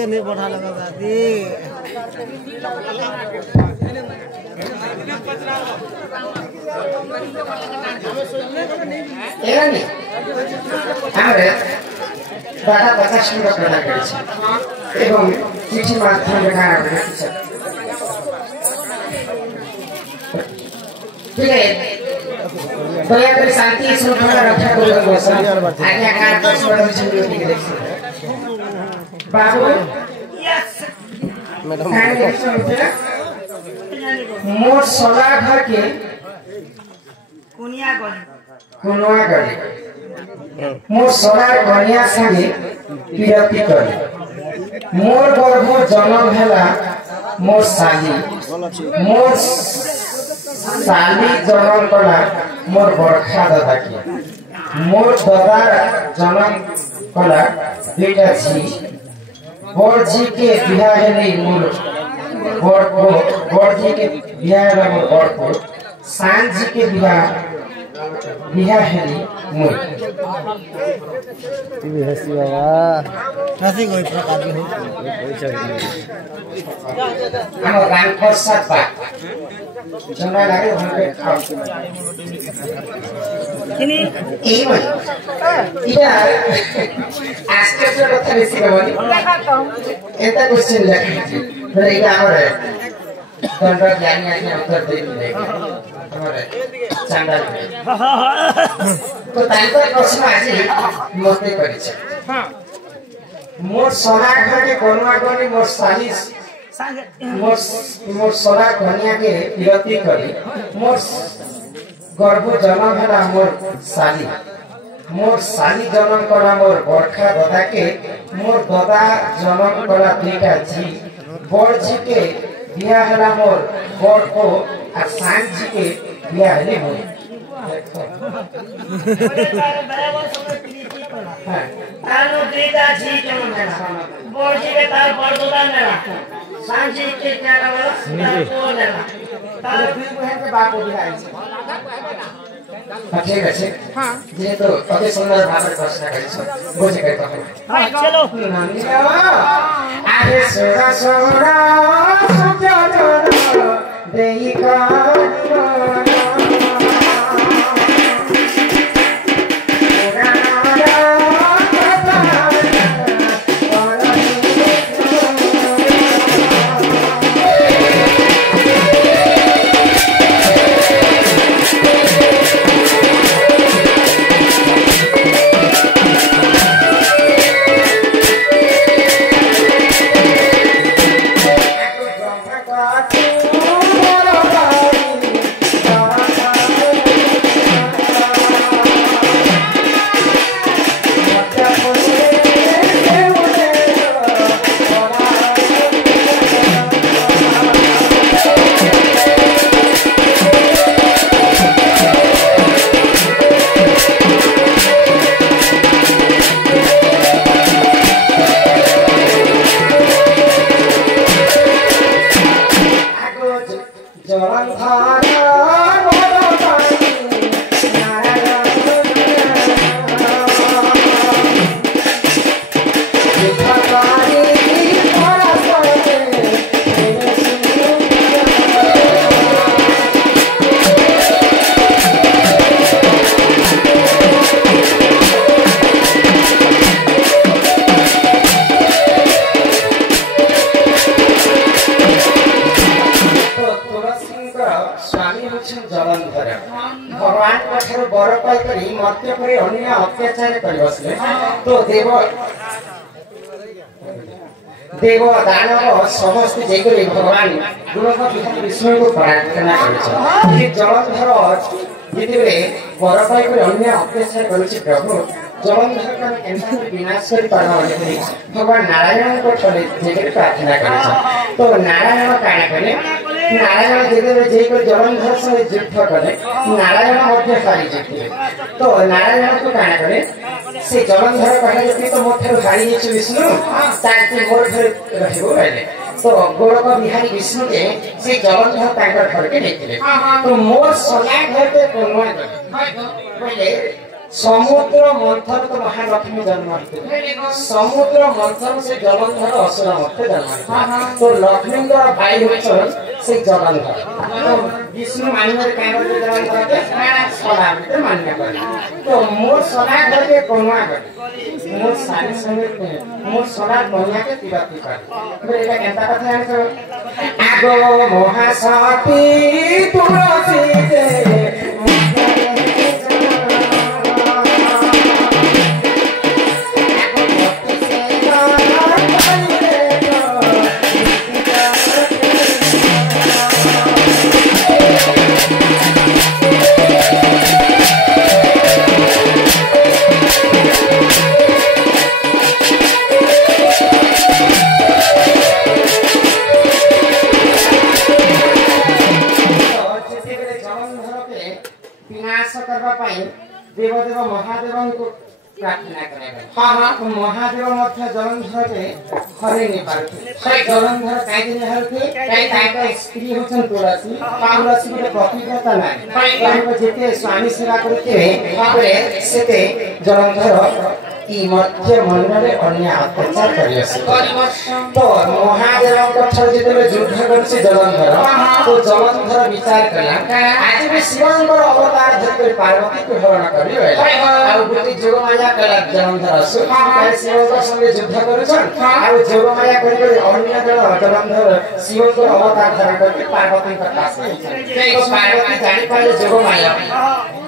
नहीं बढ़ा लगा दादी दादा 50 টাকা প্রদান করেছে এবং চিঠি মাধ্যমে লেখা হয়েছে ঠিক আছে দয়া করে শান্তি শৃঙ্খলা রক্ষা করবেন আজ্ঞাকার দর্শক ভিডিও থেকে দেখুন বাবু ম্যাডাম মোর সলা ঘর के कुनिया गली मोर सोनार कन्या संगे पीड़ती करे मोर गर्भ जन्म हेला मोर साली जन्म कला मोर बरखा दादा की मोर दादा जन्म कला बेटा जी बड़ जी के बियाह हेले मोर बड़ जी के बियाह हेला मोर बड़ को सांझ जी के बियाह हेली मोर तू हंसी बाबा हंसी कोई प्रकार की हो हम राम प्रसाद बा जना लागे हमके खाओ किनी এই বল এটা আজকের কথা বেশি বলি এটা কোশ্চেন লেখা মানে এটা আমার তোমরা জানি আগে উত্তর দিতে हमारे चांदा तो तांकर प्रश्न आज मते करिछ मोर सोना घर के कोनवा कोनी मोर साली मोर सोना कन्या के विरति करी मोर गर्भ जन्म होला मोर साली जन्म करा मोर बरखा दादा के मोर दादा जन्म करा बेटा जी बड़ जी के बियाह होला मोर बड़ को और सांझ जी के बियाह हेले मोर तानो देदा जी के मेला बोजी के तार बड़दोदा मेला सांझी के क्या बोला तो मेला तार दुई बहन के बाप बियाह है ठीक है हां ये तो अति सुंदर भाव में प्रश्न करिछ बोझे के कहो हां चलो आरे सोरा सोरा सुजनो देई का स्वामी होछन जलंधर भगवान पठर बर पाई करी मर्त्य परे अन्य अत्याचार करि बसले तो देव दानव समस्त जेकरी भगवान गुणक विष्णु को प्रार्थना करिछ जे जलंधर जेतेबे बर पाई करी अन्य अत्याचार करिछ प्रभु जलंधर का केनसा विनाश करि पारबा बोली भगवान नारायण को चले जेकरी प्रार्थना करिछ तो नारायण काना कले नारायण जेते जेकर जलंधर से युद्ध कले नारायण मध्य हारी जेते तो नारायण को काना करे से जलंधर कहले जे तो मोथर हारी जे विष्णु ताके मोर घर रहबो रहले तो गोरक बिहारी विष्णु के से जलंधर ताकर घर के लेतिले तो मोर सोना घर के कोनवा पहले समुद्र मंथन तो महालक्ष्मी जन्म समुद्र मंथन से जलंधर असुर मध्य जन्म तो लक्ष्मी भाई होचन से जलंधर तो विष्णु मान्य कांड जलंधर के सदा भीतर मान्य कर तो मोर सदा घर के कोनवा कर मोर सारी संगे मोर सदा कन्या के तिरती कर फिर एटा केनता कथा है आगो महासती तुलसी दे देवदेव महादेव को प्रार्थना करें हां हां महादेव मध्य जलंधर के हरे ने पारथि जलंधर काई दिन हरथि काई ताका स्त्री होछन तुलसी तुलसी के प्रतिव्रता नाही ताको जेते स्वामी सेवा करते तारे सेते जलंधर ई मध्य मंडले अन्य अत्याचार करियस तो महादेव कथर जेते युद्ध करछि जलंधर तो जलंधर विचार कला आज भी शिवंकर अवतार धरि पार्वती को हरण करियो आ गोटे जोग माया कला जलंधर असु शिवंकर संगे युद्ध करछन आ जोग माया करि अन्य जन जलंधर शिवंकर अवतार धारण करके पार्वती का पास तो पार्वती जानि पाले जोग माया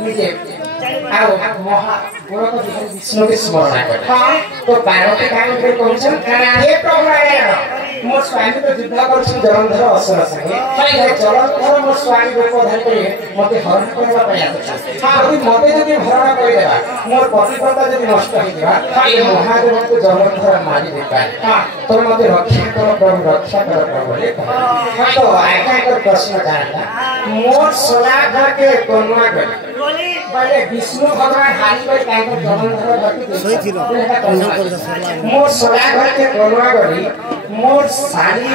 निजे आओ महा पुरक विष्णु के स्मरण कर तो पार्वती कान के कहछन हे प्रभु मोर स्वामी तो युद्ध करछन जलंधर असुर संगे जलंधर मोर स्वामी रूप धारण करे मते हरण करबा पया यदि मते जदि हरण कर देबा मोर पतिव्रता जदि नष्ट हो जेबा ए महादेव को जलंधर मारि देबा तो मते रक्षा कर प्रभु बोले तो आका कर प्रश्न जानला मोर सोना घर के कोनवा गली पहले विष्णु भगवान हानि पर कांकर जलंधर भक्ति सही थिलो मोर सोना घर के कोनवा गली मोर सारी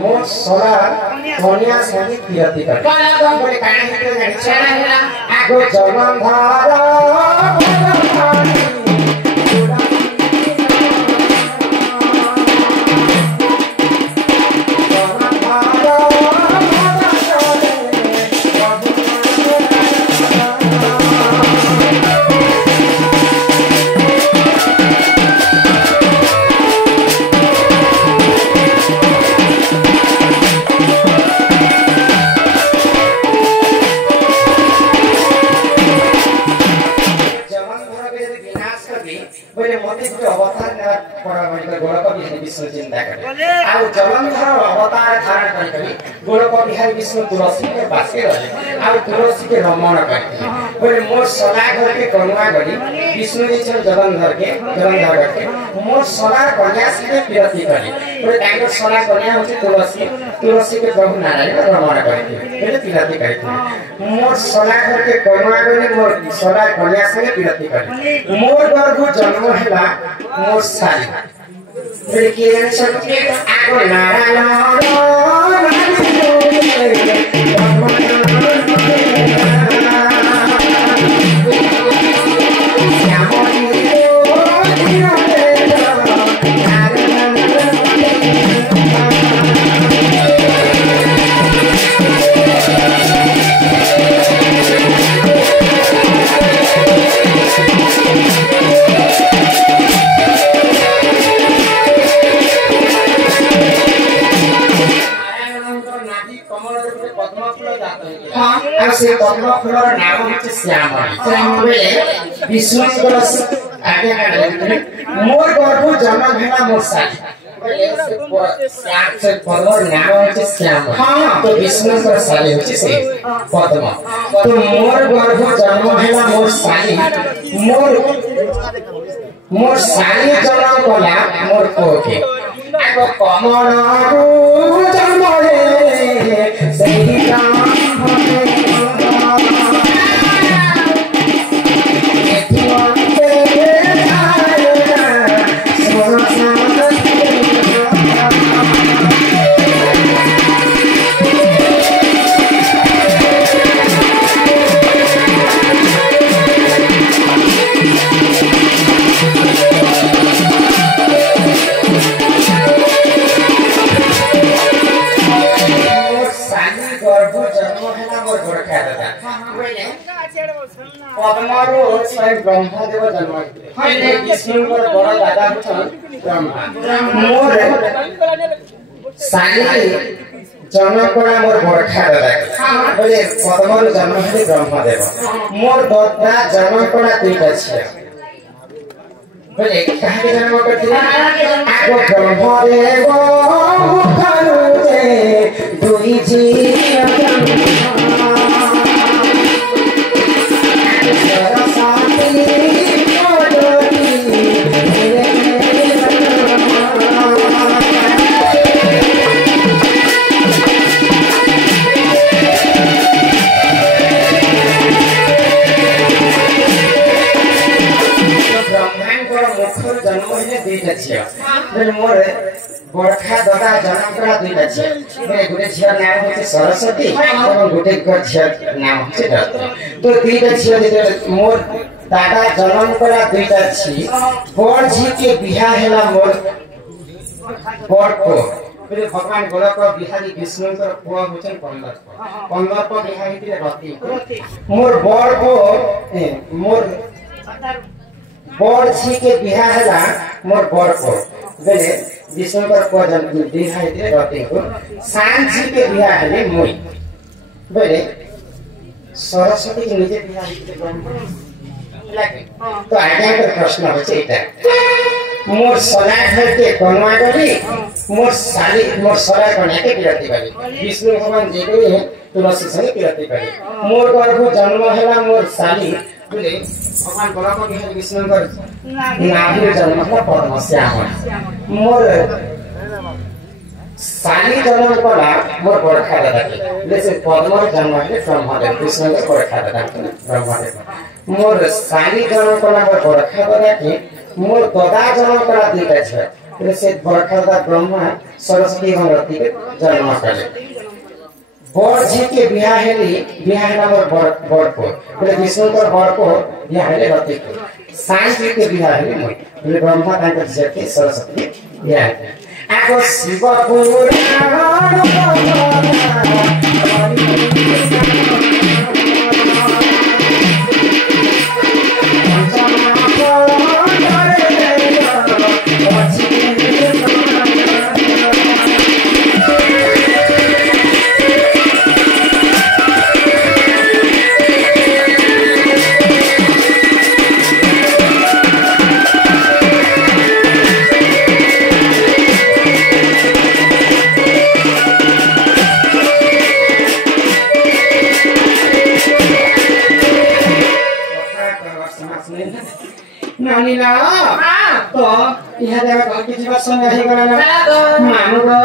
मोर सोना कन्या सारी प्रियति कर बोले कहानी तो जानि छना आगो जलंधर जलंधर अवतार धारण करके गोलक बिहारी विष्णु तुलसी के पास के रहे आ तुलसी के रमण करके बोले मोर सदा घर के कन्या गली विष्णु जी छन जलंधर के मोर सदा कन्या से प्रियति करी बोले तांकर सदा कन्या होती तुलसी के प्रभु नारायण रमण करके बोले प्रियति करी मोर सदा घर के कन्या गली मोर सदा कन्या से प्रियति करी मोर गर्भ जन्म हैला मोर सारी Berkiran sakit aku से पद्म फूलर नाम होचे श्यामली बेले विष्णु आगे मोर गर्भ जन्म भेला मोर साथी से पद्म नाम होचे श्यामली तो विष्णु साली होचे से पद्म तो मोर गर्भ जन्म भेला मोर साली मोर साली जन्म कला मोर कोके आगो कमल जन्म रे सही राम मोर स्वयं ब्रह्मदेव जन्म है विष्णु को बड़ा दादा ब्रह्मा मोर साली जन्म कोना मोर बरखा दादा बोले पद्मर जन्म है ब्रह्मदेव मोर दादा जन्म कोना दुईटा छिया बोले कहाँ के जन्म करती आगो ब्रह्मदेव मुखरुजे दुई जिया जन्म है दुईटा छिया मोर बरखा दादा जन्म करा दुईटा छिया गोटे झिया नाम होचे सरस्वती और गोटे झिया नाम होचे रत्न तो दुईटा छिया मोर दादा जन्म करा दुईटा छि बड़ झी के बियाह हैला मोर बड़ को बोले भगवान गोलक बिहारी विष्णु कर पुआ होचन पंदर को बियाह हिते रति मोर बड़ को मोर बड़ झी के बियाह हैला मोर बड़ को बोले विष्णु कर पुआ जन बियाह हिते रति को सान झी के बियाह हैले मोई बोले सरस्वती के निजे बियाह हिते ब्रह्म लागे तो आज्ञा कर प्रश्न होचे एटा मोर सला घर के बनवा गली मोर साली मोर सला कन्या के विरति गली विष्णु भगवान जे गए तुलसी संगे विरति गली मोर गर्भ जन्म हैला मोर साली बोले भगवान बड़ा को बिहार विष्णु कर नाभि जन्म है पद्मश्याम मोर साली जन्म कला मोर बरखा दादा के जैसे पद्म जन्म है ब्रह्मदेव विष्णु के बरखा दादा ब्रह्मदेव मोर साली जन्म कला मोर बरखा दादा के मोर दादा जन्म कला दुईटा छ जैसे बरखा दादा ब्रह्मा सरस्वती भगवती के जन्म करे बड़ झी के बियाह हैला मोर बड़ को बोले विष्णु को बड़ को बियाह हैले रति को सान झी के बियाह हैले मोर बोले ब्रह्मा तांकर झी के सरस्वती के बियाह आगो शिव पुराण नानीला तो यहाँ जगह किसी बात सुन रही करना मानूगा